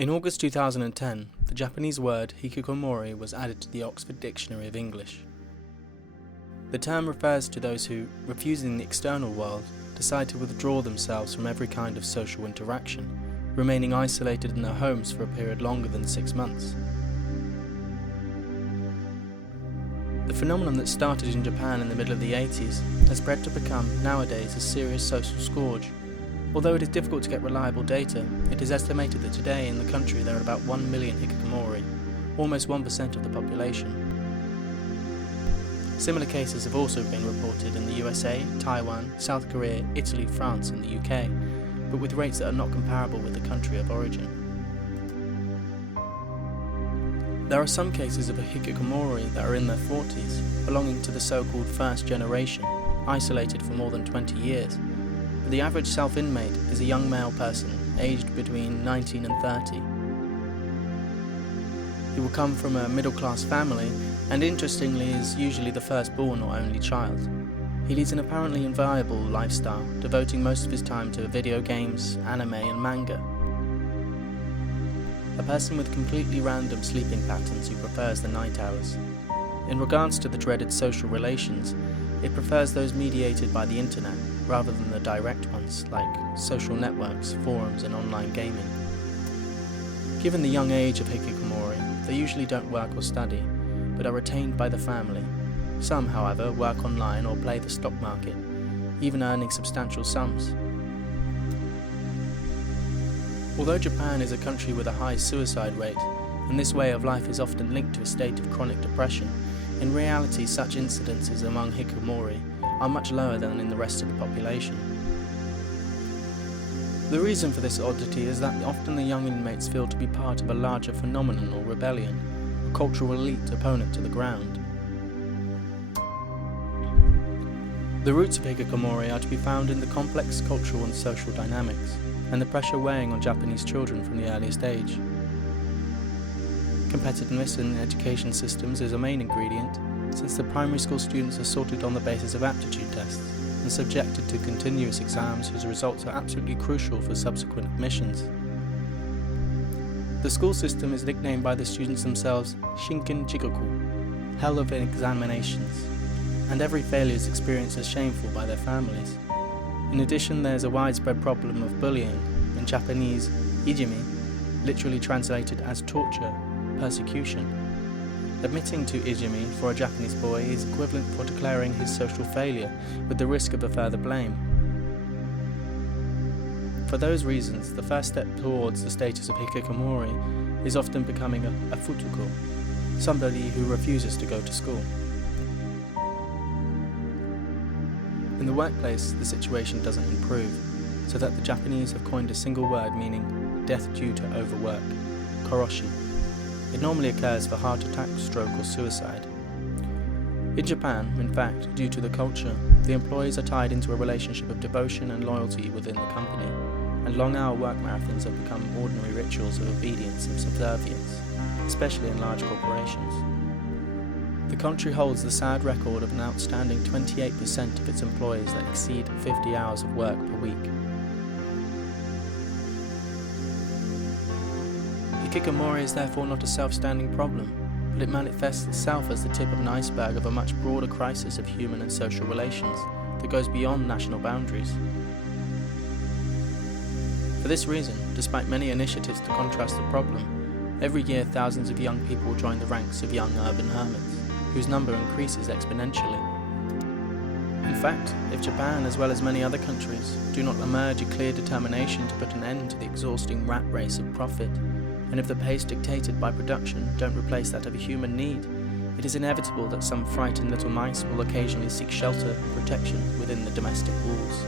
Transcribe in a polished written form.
In August 2010, the Japanese word Hikikomori was added to the Oxford Dictionary of English. The term refers to those who, refusing the external world, decide to withdraw themselves from every kind of social interaction, remaining isolated in their homes for a period longer than 6 months. The phenomenon that started in Japan in the middle of the 80s has spread to become, nowadays, a serious social scourge. Although it is difficult to get reliable data, it is estimated that today in the country there are about 1 million Hikikomori, almost 1% of the population. Similar cases have also been reported in the USA, Taiwan, South Korea, Italy, France and the UK, but with rates that are not comparable with the country of origin. There are some cases of a Hikikomori that are in their 40s, belonging to the so-called first generation, isolated for more than 20 years. But the average self-inmate is a young male person, aged between 19 and 30. He will come from a middle-class family, and interestingly is usually the firstborn or only child. He leads an apparently inviolable lifestyle, devoting most of his time to video games, anime and manga. A person with completely random sleeping patterns who prefers the night hours. In regards to the dreaded social relations, it prefers those mediated by the internet rather than the direct ones like social networks, forums and online gaming. Given the young age of Hikikomori, they usually don't work or study, but are retained by the family. Some, however, work online or play the stock market, even earning substantial sums. Although Japan is a country with a high suicide rate, and this way of life is often linked to a state of chronic depression, in reality such incidences among Hikikomori are much lower than in the rest of the population. The reason for this oddity is that often the young inmates feel to be part of a larger phenomenon or rebellion, a cultural elite opponent to the ground. The roots of Hikikomori are to be found in the complex cultural and social dynamics, and the pressure weighing on Japanese children from the earliest age. Competitiveness in education systems is a main ingredient, since the primary school students are sorted on the basis of aptitude tests and subjected to continuous exams whose results are absolutely crucial for subsequent admissions. The school system is nicknamed by the students themselves Shinken Jigoku, hell of examinations, and every failure is experienced as shameful by their families. In addition, there is a widespread problem of bullying, in Japanese, ijimi, literally translated as torture, persecution. Admitting to ijimi for a Japanese boy is equivalent for declaring his social failure, with the risk of a further blame. For those reasons, the first step towards the status of Hikikomori is often becoming a futuko, somebody who refuses to go to school. In the workplace, the situation doesn't improve, so that the Japanese have coined a single word meaning death due to overwork, koroshi. It normally occurs for heart attack, stroke or suicide. In Japan, in fact, due to the culture, the employees are tied into a relationship of devotion and loyalty within the company, and long-hour work marathons have become ordinary rituals of obedience and subservience, especially in large corporations. The country holds the sad record of an outstanding 28% of its employees that exceed 50 hours of work per week. Hikikomori is therefore not a self-standing problem, but it manifests itself as the tip of an iceberg of a much broader crisis of human and social relations that goes beyond national boundaries. For this reason, despite many initiatives to contrast the problem, every year thousands of young people join the ranks of young urban hermits, whose number increases exponentially. In fact, if Japan, as well as many other countries, do not emerge a clear determination to put an end to the exhausting rat race of profit, and if the pace dictated by production don't replace that of a human need, it is inevitable that some frightened little mice will occasionally seek shelter and protection within the domestic walls.